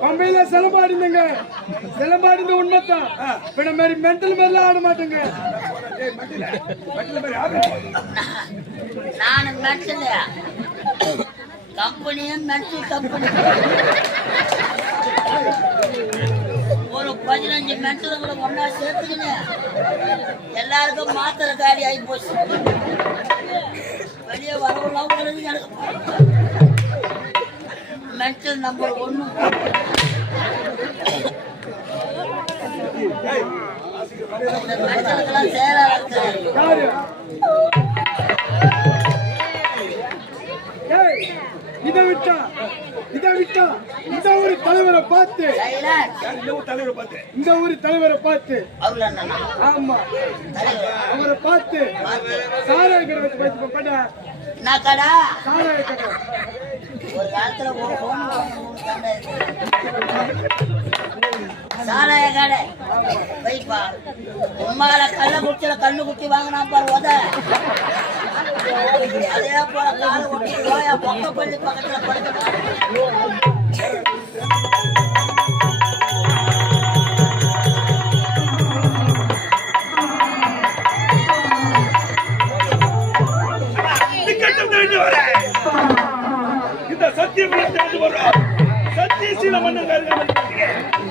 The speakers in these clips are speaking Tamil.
பம்பையில சிலம்பாடிங்க சிலம்பாடிந்த உண்மைத்தான் இப்ப மாதிரி மென்டல் மாதிரிலாம் ஆட மாட்டேங்க நானு மென்டல் கம்பெனியும் மென்டல் கம்பெனி ஒரு 15 மென்டல்களை ஒன்னா சேர்த்துக்கின்னு எல்லாருக்கும் மாத்திரை காடி ஆகி போச்சு வெளியே வரவெல்லாம் உங்களுக்கு எனக்கு மென்டல் நம்பர் 1 மென்டலுக்கெல்லாம் சேரா இருக்கு இதை விட்டா இந்த ஊர் தலைவரை பார்த்து இந்த ஊர் தலைவரை பார்த்து ஆமா அவரை பார்த்து சாராய கடை வச்சு பார்த்து நான் கடை சாராய கடை ஒரு காலத்துல சாராய கடை வைப்பா உம்மால கண்ணு குட்டி வாங்கினா பாரு உத அதே போல கால ஒட்டி ரோயா பொக்கப்பள்ளி பக்கத்துல படுத்துட்டான் இந்த சத்தியம் சத்தியசீல மன்னன்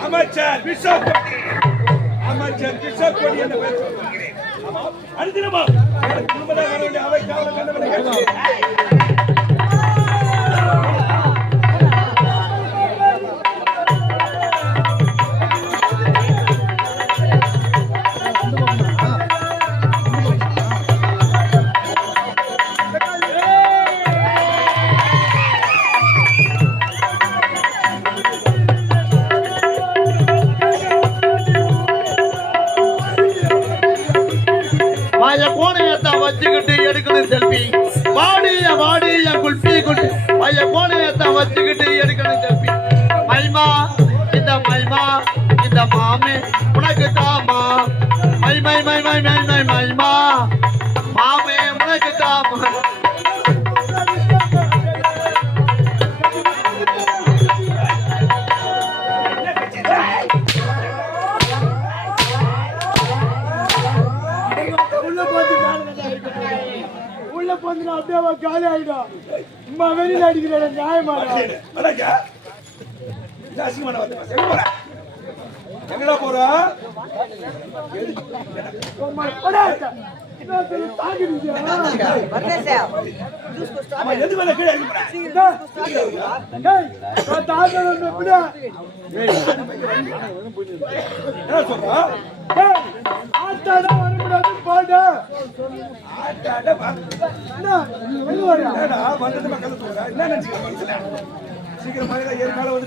அமைச்சர் பிஷப் கொடி என்ற பெயர் சொல்கிறேன். அடுத்தினமா குடும்பதாக வர வேண்டிய அவை காவல கண்டவனை வச்சுக்கிட்டு எடுக்கணும் செல்ஃபி வாடி குல்பி பைய போனையத்தான் வச்சுக்கிட்டு எடுக்கணும் செல்ஃபி மைமா இந்த மாமே உனக்கு தாமா மைமா மாமே உனக்கு தாமா அப்படியே காலி ஆயிடும் சும்மா வெளியில அடிக்கிற நியாயமா எங்கடா போறோம்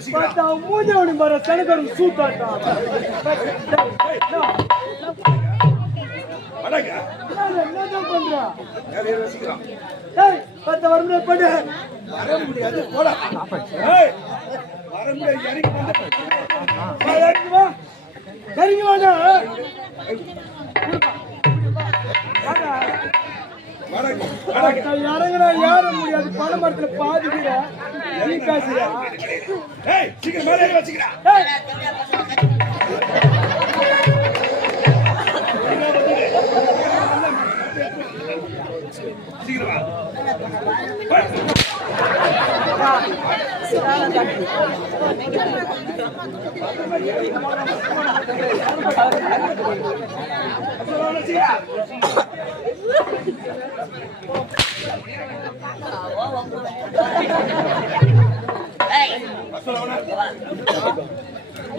சீக்கிரம் மூஞ்சவனி மர தனக்கரும் சூத்தாட்டா என்னதான் பண்றா பத்த வர பண்ணு வர முடியாது போட வர முடியாது இறங்கி வாடா இறங்குறா ஏற முடியாது பண மரத்துல பாதிக்கிற நீ காசுடா சீக்கிரம் மேலே வச்சுக்கிறா சீக்கிரம்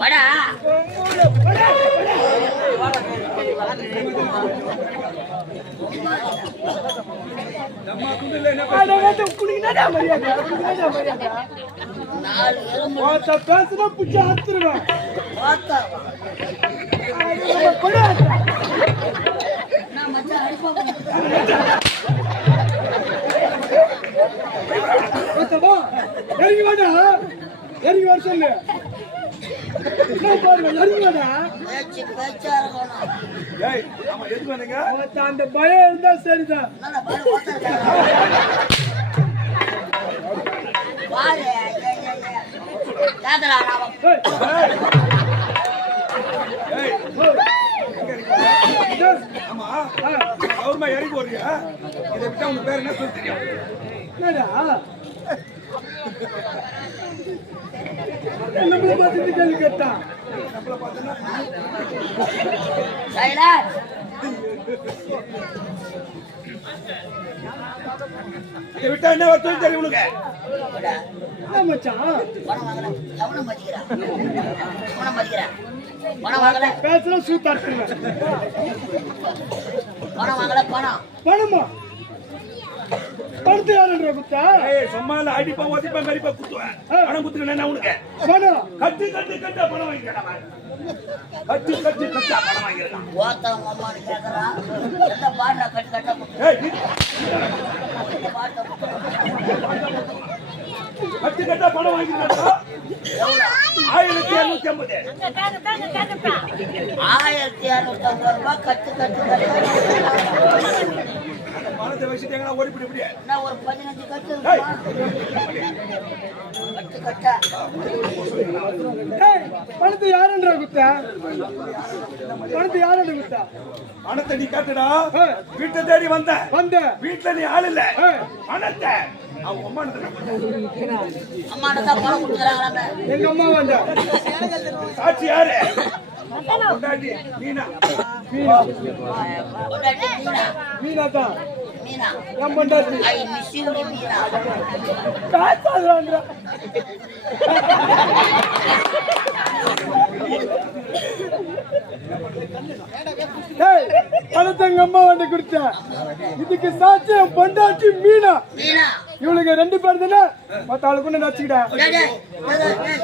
வாடா பேசுனா புடிச்சு அத்துருவேன் இறங்கி வாடா இறங்கி வர சொல்லு அந்த பயம் இருந்தா சரிதான் பேசுறா நாம. ஏய், எங்க இருக்கீங்க? ஆமா, கௌரவமா இறங்கி போறியா? இதை விட்டா உங்க பேர் என்ன சொல்லி தெரியும்? என்னடா நம்மள பார்த்துட்டு கேள்வி கேட்டா நம்மள பார்த்தா சைலண்ட். இதை விட்டா என்ன வருத்தம் தெரியும் உனக்கு? என்ன மச்சான் பணம் வாங்கல, கவனம் மதிக்கிறா. பணம் மதிக்கிறா. பணம் வாங்கல, பேசுற சூத்தாட்டுங்க பணம் வாங்கல, பணம். பணமா பணத்தை யாருன்ற குத்தா ஏய், சும்மா இல்ல, அடிப்பா ஒதிப்பா கறிப்பா குத்துவேன். பணம் குத்துக்கணும் என்ன உனக்கு? பணம் கட்டு கட்டு கட்டா பணம் வாங்கிக்கலாம். கட்டு கட்டு கட்டா பணம் வாங்கிக்கலாம். ஓத்தவங்க அம்மான்னு கேட்கறான். எந்த பாட்டை கட்டு கட்ட கொடுத்து ஏய், பாட்டை கட்டு கட்டா பணம் வாங்கிக்கலாம். எவ்வளோ? 1250. 1250 ரூபாய் கட்டு கட்டு கட்டு. பணத்தை வச்சுட்டு எங்கன்னா ஓடி இப்படி இப்படியே. என்ன ஒரு 15 கட்டு இருக்குமா? கட்டு கட்டா. ஏய் பணத்தை யாருன்ற குத்தா பணத்தை யாருன்ற குத்தா பணத்தை நீ கட்டுடா. வீட்டை தேடி வந்த வந்த வீட்டுல நீ ஆள் இல்ல. பணத்தை அவங்க அம்மா அம்மாட்ட தான் பணம் கொடுக்குறாங்களாமே. எங்க அம்மா வந்தா சாட்சி யாரு? பொண்டாட்டி மீனா. பொண்டாட்டி மீனா. மீனா தான் மீனா. என் பொண்டாட்டி ஐ மிஸ் யூ மீனா. காசாடுறாங்க ஏய் பணத்தை எங்க அம்மா வந்து கொடுத்த இதுக்கு சாட்சி என் பொண்டாட்டி மீனா மீனா. இவளுக்கு 2 பேர் தானே மத்தாளு கூட நச்சுக்கிடா டேய், டேய், டேய், டேய்,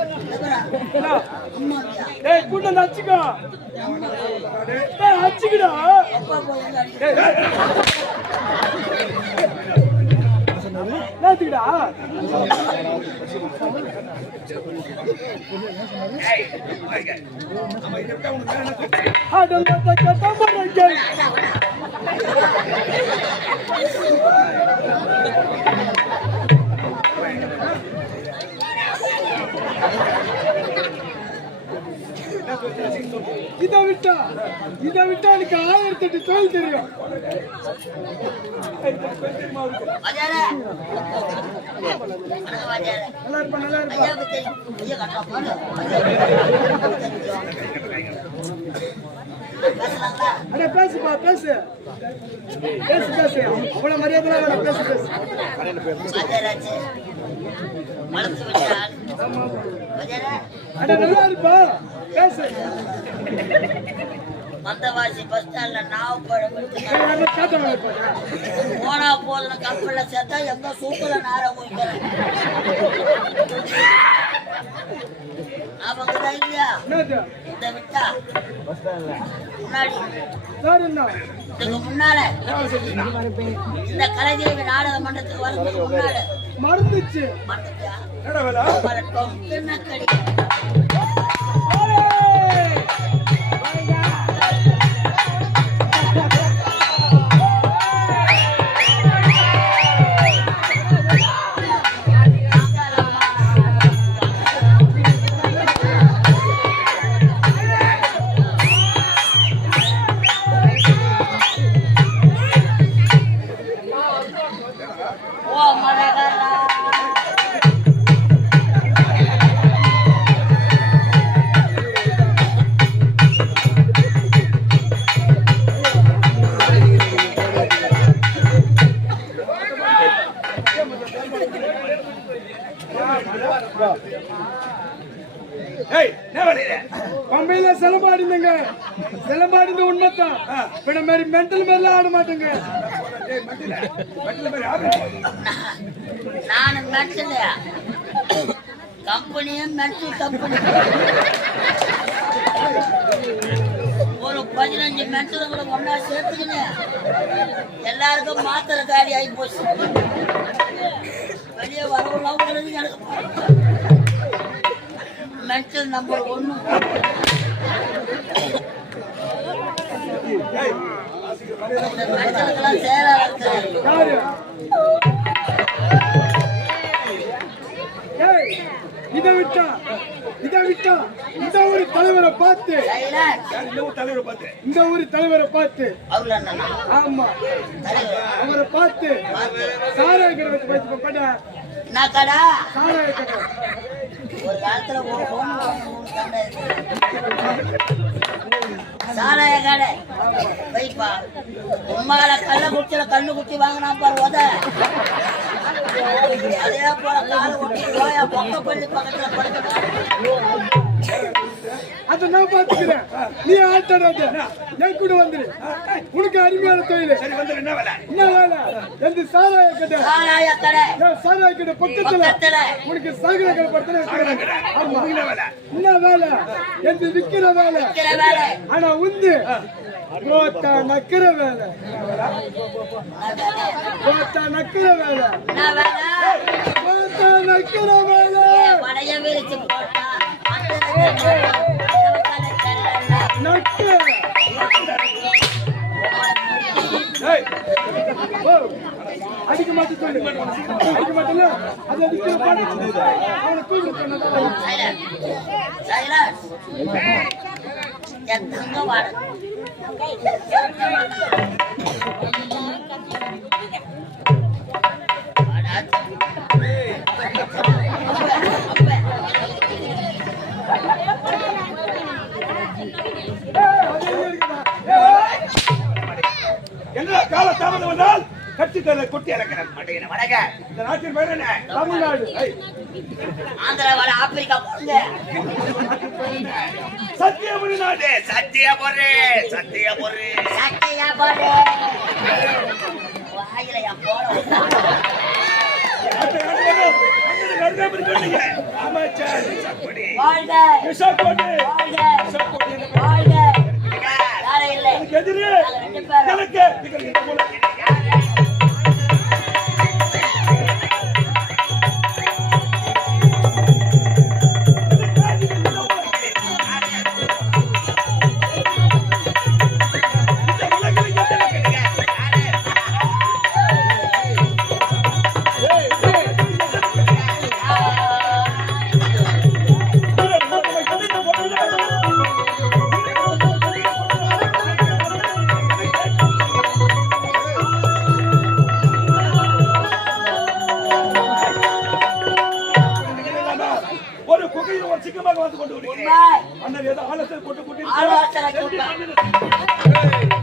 டேய், அம்மாடியா. ஏய் கூட நச்சுக்கோ ஏய் அச்சுக்கிடா அப்பா போய் எங்க அடிக்க. நேத்துக்கிடா ஏய், வாங்க. ஆமா, இதை விட்டா உனக்கு வேற என்ன தெரியும்? ஆடம்பரத்தை கட்டமாக இதை விட்டா எனக்கு 1008 தொழில் தெரியும் வாஜாரே. அண்ணா வாஜாரே. நல்லா இருப்பா நல்லா இருப்பா ஐயாவுக்கு தெரியும். ஐயா கட்டா பாரு. பேசலாங்களா? அட பேசுப்பா பேசு அவ்வளவு மரியாதை வேணாம் பேசு வாஜாராச்சு. மனசு விட்டால். வாஜாரே. அட நல்லா இருப்பா பேசு மந்தவாசி பஸ் ஸ்டாண்ட்ல நாவ் பழம் போனா போதுன கப்பல்ல சேர்த்தா எங்க சூப்பர்ல நார போய்க்கிறேன். அவங்க தான் இல்லையா இந்த விட்டா முன்னாடி இதுக்கு முன்னால இந்த கலைஞர் நாடக மன்றத்துக்கு வரதுக்கு முன்னால மறந்துச்சு மறந்துட்டியா? என்னடா வேலை? வரட்டும் பின்னக்கடி. ஓ மரகரா. ஏய், என்ன வேலையில? பம்பையில சிலம்பாடிங்க சிலம்பாடிந்த உண்மைத்தான் இப்ப மாதிரி மென்டல் மாதிரிலாம் ஆட மாட்டேங்க ஏய், மட்டில மாதிரி யாரு? நானு மென்டல் கம்பெனியும் மென்டல் கம்பெனி. ஒரு 15 மென்டல்களை ஒன்னா சேர்த்துக்கின்னு எல்லாருக்கும் மாத்திரை காலி ஆகி போச்சு. வெளியே வரவெல்லாம் உள்ளது எனக்கு மென்டல் நம்பர் 1. ஏய், இந்த மென்டலுக்கெல்லாம் செயலாளர் யாரு ஏய் நீ இதை விட்டா இந்த ஊர் தலைவரை பார்த்து சைலன்ஸ். யார் இந்த ஊர் தலைவரை பார்த்து? இந்த ஊர் தலைவரை பார்த்து அவர்ல என்னண்ணா? ஆமா தலைவர். அவரை பார்த்து சாராய கடை வச்சு போய் கடை நான் கடை. சாராய கடை ஒரு காலத்துல சாராய கடை வைப்பா. உம்மால கண்ணு குச்சி வாங்கினா பாரு உத. அதே போல காலை ஒட்டி போயா பொக்க பள்ளி பக்கத்துல படுத்து. அதை நான் பார்த்துக்கிறேன். நீ ஆட்டாடாத, என் கூட வந்துரு. உனக்கு அருமையான தொழில். சரி வந்து என்ன வேலை? என்ன வேலை? எந்த சாராய கடை சாராய கடை சாராய கடை பக்கத்துல பக்கத்துல உனக்கு சாகர கடை படுத்து. ஆமா என்ன வேலை? என்ன வேலை? எந்த விக்கிற வேலை. இருக்கிற வேலை. ஆனா உந்து ரோட்டா நக்கிற வேலை. ரோட்டா நக்கிற வேலை. என்ன வேலை? ரோட்டா நக்கிற வேலை. வடைய விரிச்சு போட்டா அந்த நக்கு ஏய், ஓ, அடிக்க மாட்டேன் சொல்லு. அடிக்க மாட்டேன்ல அது அடிக்கிற பாட்டு அவனை தூக்கி சொன்னா சைலன்ஸ். என் தங்க வாட என்ன கால தாமதம் வந்தால் கட்சித்தலை கொட்டி இறக்கிறேன் மாட்டேங்கிற வடக. இந்த நாட்டின் பேர் என்ன? தமிழ்நாடு. ஏய், ஆந்திரா வாட ஆப்பிரிக்கா போங்க. சத்தியபுரி நாடு. சத்தியபுரி. சட்டையா போடு. வாயில என் போட அமைச்சர் சப்படி. வாழ்க விஷப்படி. வாழ்க விஷப்படி. வாழ்க. யாரும் இல்லை. எதிரி ரெண்டு பேரும். எனக்கு இந்த போல. ஒரு குகையில் ஒரு சிக்கமாக வந்து கொண்டு வருகிறேன். உண்மை. அண்ணன் ஏதோ ஆலோசனை போட்டு ஆலோசனை கூட்டம்.